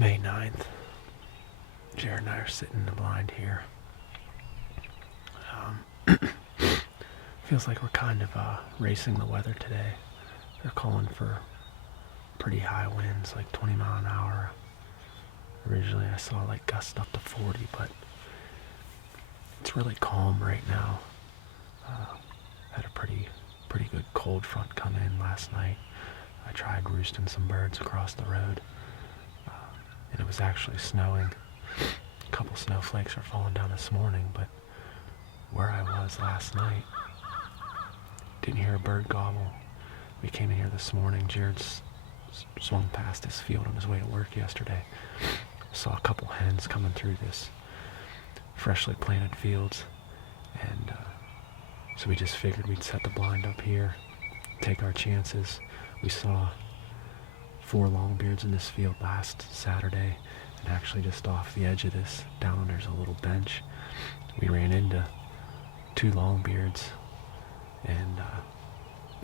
May 9th. Jared and I are sitting in the blind here. Feels like we're kind of racing the weather today. They're calling for pretty high winds, like 20 mile an hour. Originally I saw like gusts up to 40, but it's really calm right now. Had a pretty good cold front come in last night. I tried roosting some birds across the road, and it was actually snowing. A couple snowflakes are falling down this morning, but where I was last night, didn't hear a bird gobble. We came in here this morning. Jared swung past his field on his way to work yesterday. Saw a couple hens coming through this freshly planted fields, and so we just figured we'd set the blind up here, take our chances. We saw 4 longbeards in this field last Saturday, and actually just off the edge of this, down there's a little bench, we ran into 2 longbeards, and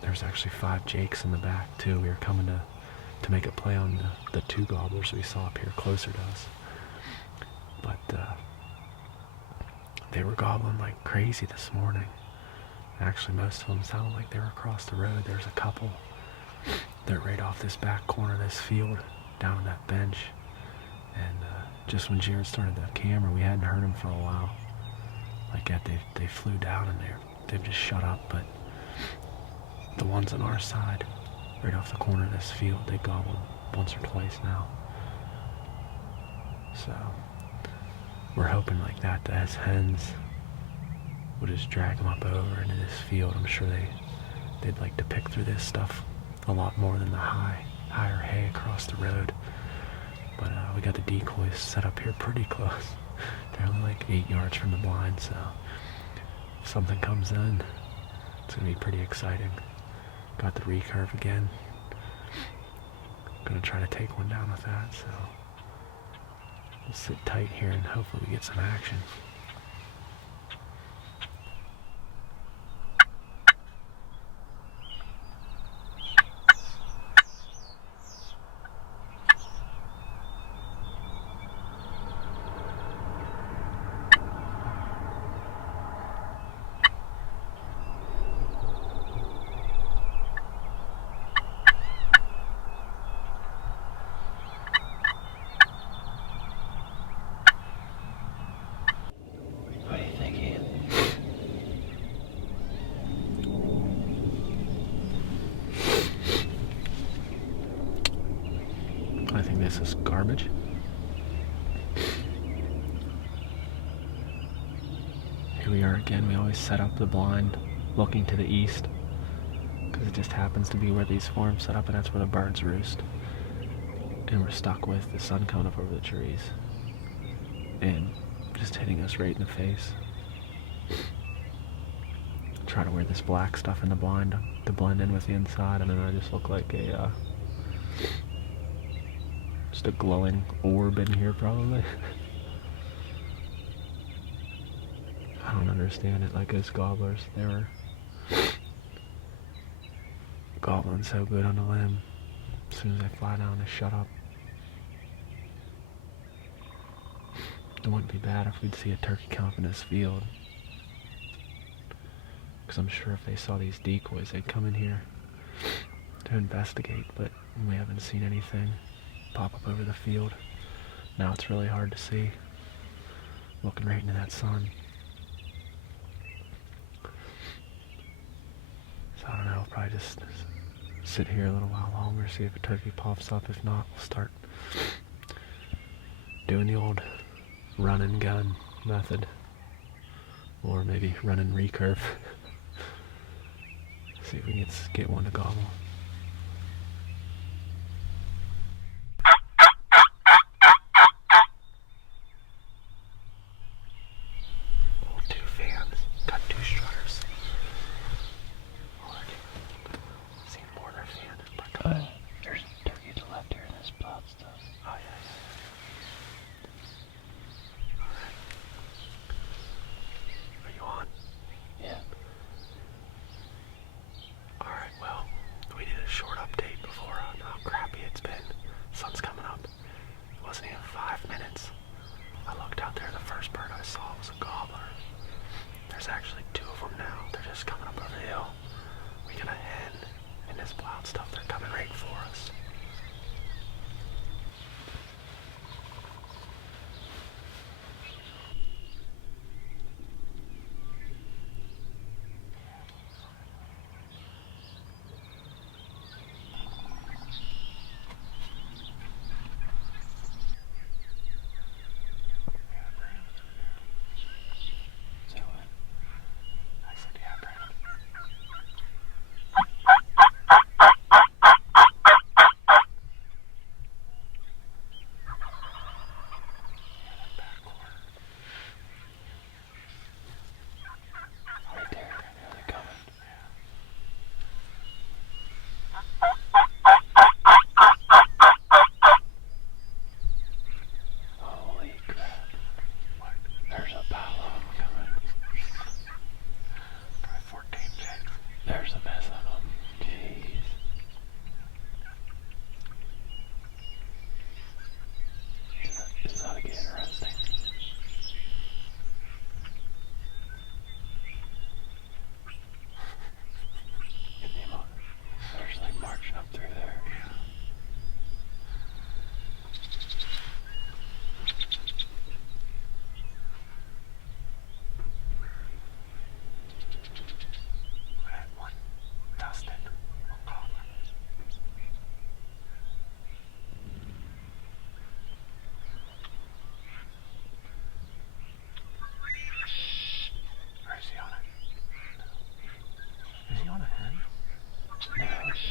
there's actually 5 jakes in the back too. We were coming to make a play on the 2 gobblers we saw up here closer to us, but they were gobbling like crazy this morning. Actually, most of them sounded like they were across the road. There's a couple. They're right off this back corner of this field, down on that bench. And just when Jared started the camera, we hadn't heard them for a while. Like that, they flew down and they've just shut up. But the ones on our side, right off the corner of this field, they gobbled once or twice now. So we're hoping like that as hens, we'll just drag them up over into this field. I'm sure they'd like to pick through this stuff a lot more than the higher hay across the road. But we got the decoys set up here pretty close. They're only like 8 yards from the blind, so if something comes in, it's gonna be pretty exciting. Got the recurve again. Gonna try to take one down with that, so we'll sit tight here and hopefully we get some action. I think this is garbage. Here we are again. We always set up the blind looking to the east because it just happens to be where these farms set up, and that's where the birds roost. And we're stuck with the sun coming up over the trees and just hitting us right in the face. Try to wear this black stuff in the blind to blend in with the inside, and then I just look like just a glowing orb in here, probably. I don't understand it. Like those gobblers, they were gobbling so good on the limb. As soon as I fly down, they shut up. It wouldn't be bad if we'd see a turkey come up in this field, because I'm sure if they saw these decoys, they'd come in here to investigate, but we haven't seen anything pop up over the field. Now it's really hard to see, looking right into that sun. So I don't know, I'll probably just sit here a little while longer, see if a turkey pops up. If not, we'll start doing the old run and gun method, or maybe run and recurve. See if we can get one to gobble. like 2 of them now. They're just coming up over the hill. We got a hen and this wild stuff. They're coming right for us.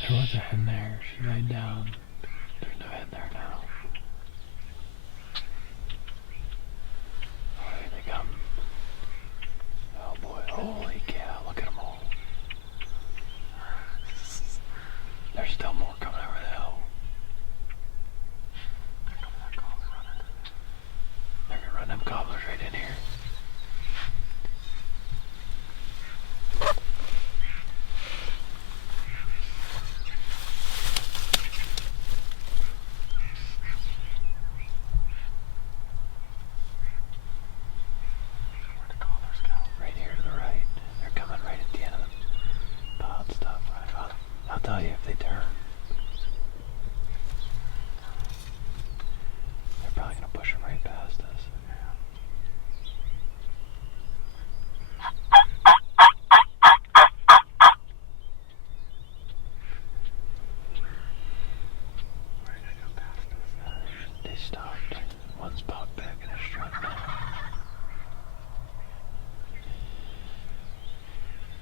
There was a hen there. She laid down. There's no hen there now. Oh, here they come. Oh boy. Holy cow. Look at them all. There's still more coming over the hill. They're gonna run them gobblers right in here. Tell you if they turn. They're probably going to push them right past us. They stopped. One's popped back in a strut now.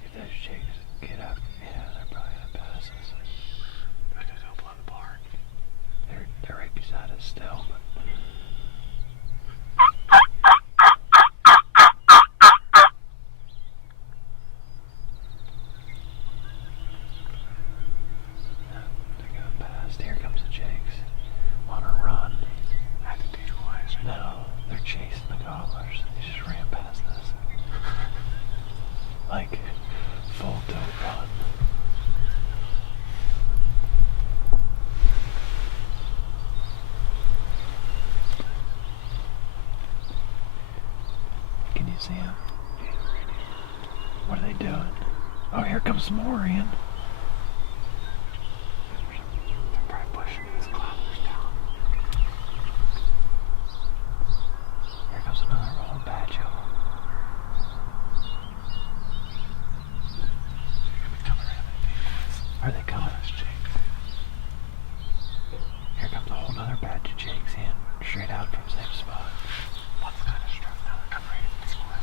If those chicks get up, yeah, they're probably going to pass us. I gotta go blow the barn. They're right beside us still, but they're going past. Here comes the jakes on a run. I think decoys. No, they're chasing the gobblers. They just ran past us. Like full tilt run. Can you see them? What are they doing? Oh, here comes some more, Ian. They're probably pushing these gobblers down. Here comes another whole batch of them. Are they coming? Here comes a whole nother batch of jakes in, straight out from the same spot. One's kind of struck now, they're coming right in this one.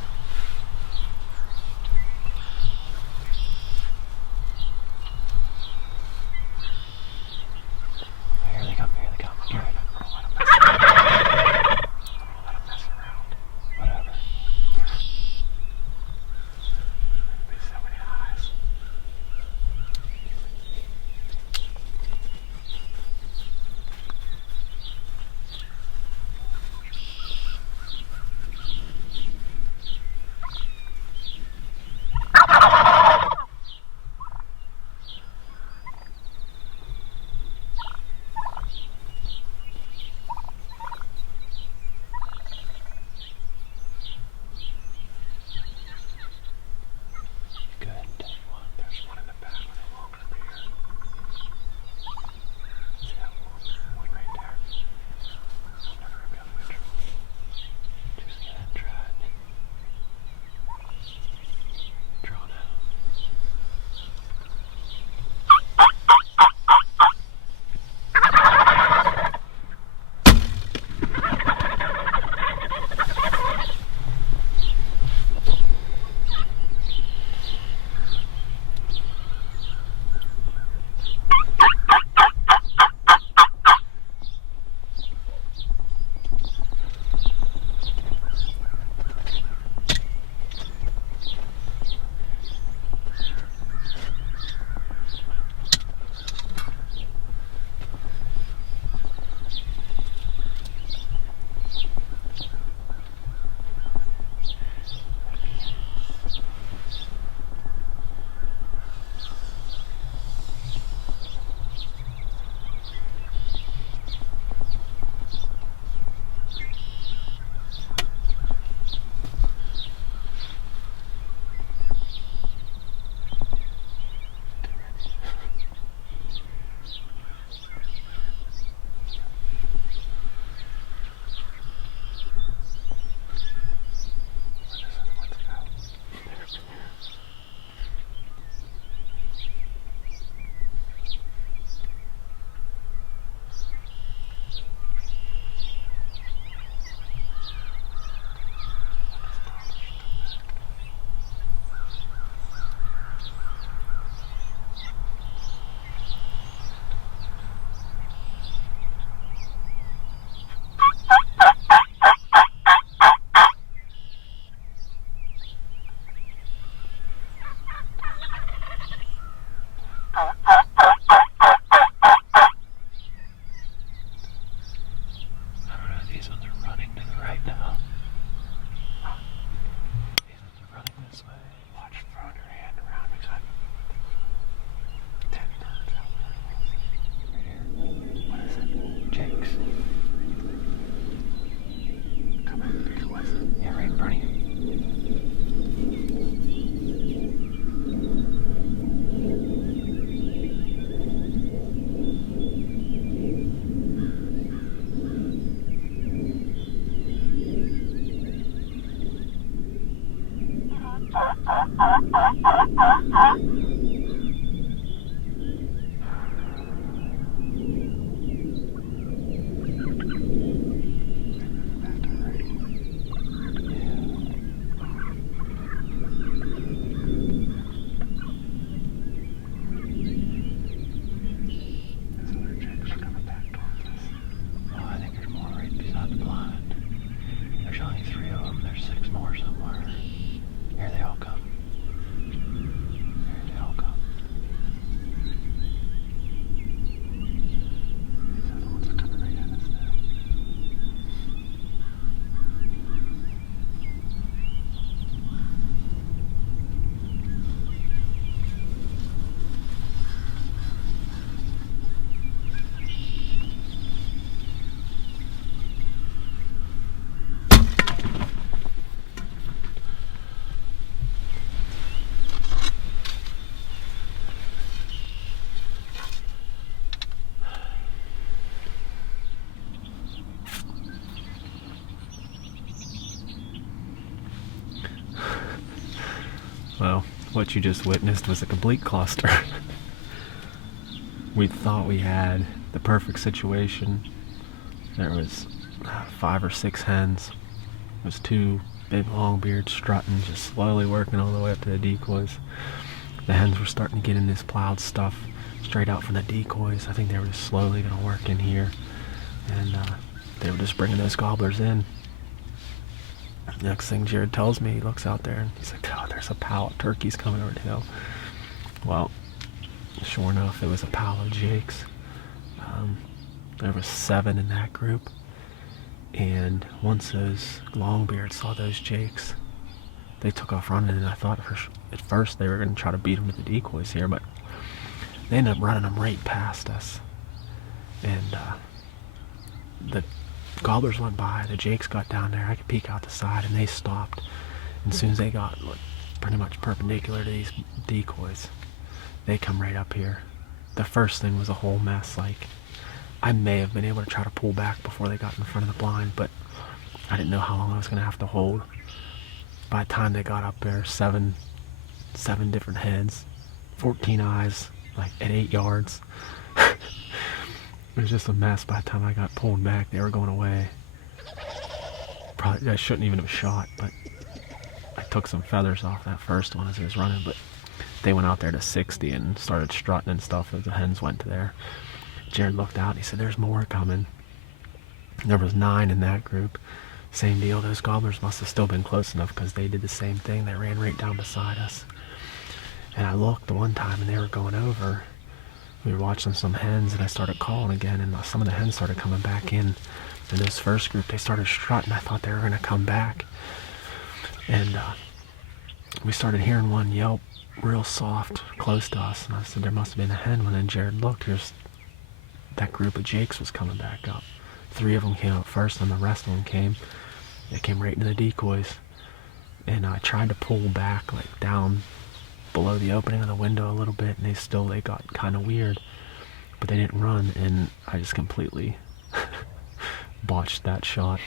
Well, what you just witnessed was a complete cluster. We thought we had the perfect situation. There was 5 or 6 hens. There was 2 big longbeards strutting, just slowly working all the way up to the decoys. The hens were starting to get in this plowed stuff straight out from the decoys. I think they were just slowly going to work in here, and they were just bringing those gobblers in. Next thing Jared tells me, he looks out there and he's like, "Oh, there's a pile of turkeys coming over the hill." Well, sure enough, it was a pile of jakes. There was 7 in that group, and once those longbeards saw those jakes, they took off running, and I thought at first they were going to try to beat them to the decoys here, but they ended up running them right past us. And the gobblers went by, the jakes got down there, I could peek out the side, and they stopped. And as soon as they got pretty much perpendicular to these decoys, they come right up here. The first thing was a whole mess. Like, I may have been able to try to pull back before they got in front of the blind, but I didn't know how long I was going to have to hold. By the time they got up there, seven different heads, 14 eyes, like at 8 yards. It was just a mess. By the time I got pulled back, they were going away. Probably I shouldn't even have shot, but I took some feathers off that first one as it was running, but they went out there to 60 and started strutting and stuff as the hens went to there. Jared looked out and he said, "There's more coming." There was 9 in that group. Same deal, those gobblers must have still been close enough because they did the same thing. They ran right down beside us. And I looked the one time and they were going over. We were watching some hens and I started calling again, and some of the hens started coming back in. And this first group, they started strutting. I thought they were going to come back. And we started hearing one yelp real soft close to us. And I said, there must have been a hen. When then Jared looked, here's that group of jakes was coming back up. 3 of them came up first and the rest of them came. They came right into the decoys. And I tried to pull back, like down below the opening of the window a little bit, and they got kind of weird, but they didn't run, and I just completely botched that shot.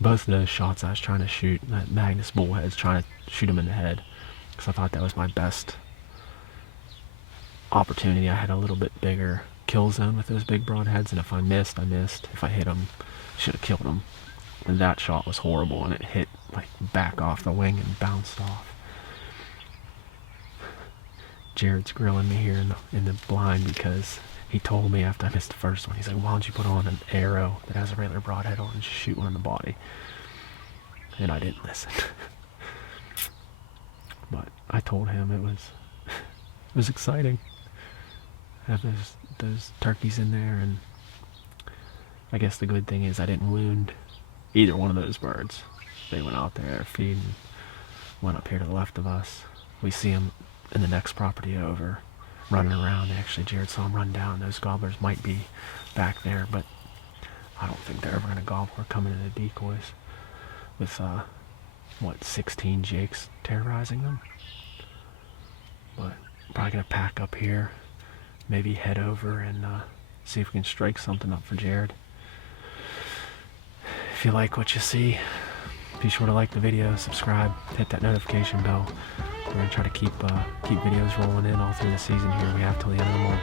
Both of those shots I was trying to shoot, that Magnus bullhead's trying to shoot him in the head, because I thought that was my best opportunity. I had a little bit bigger kill zone with those big broadheads, and if I missed, I missed. If I hit him, should have killed him. And that shot was horrible, and it hit like back off the wing and bounced off. Jared's grilling me here in the blind because he told me after I missed the first one, he's like, "Why don't you put on an arrow that has a regular broadhead on and just shoot one in the body?" And I didn't listen. But I told him it was exciting. Have those turkeys in there, and I guess the good thing is I didn't wound either one of those birds. They went out there feeding, went up here to the left of us. We see them in the next property over, running around. Actually, Jared saw them run down. Those gobblers might be back there, but I don't think they're ever going to gobble or come into the decoys with 16 jakes terrorizing them. But probably going to pack up here, maybe head over and see if we can strike something up for Jared. If you like what you see, be sure to like the video, subscribe, hit that notification bell. we're gonna try to keep videos rolling in all through the season here. We have till the end of the month.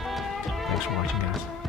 Thanks for watching, guys.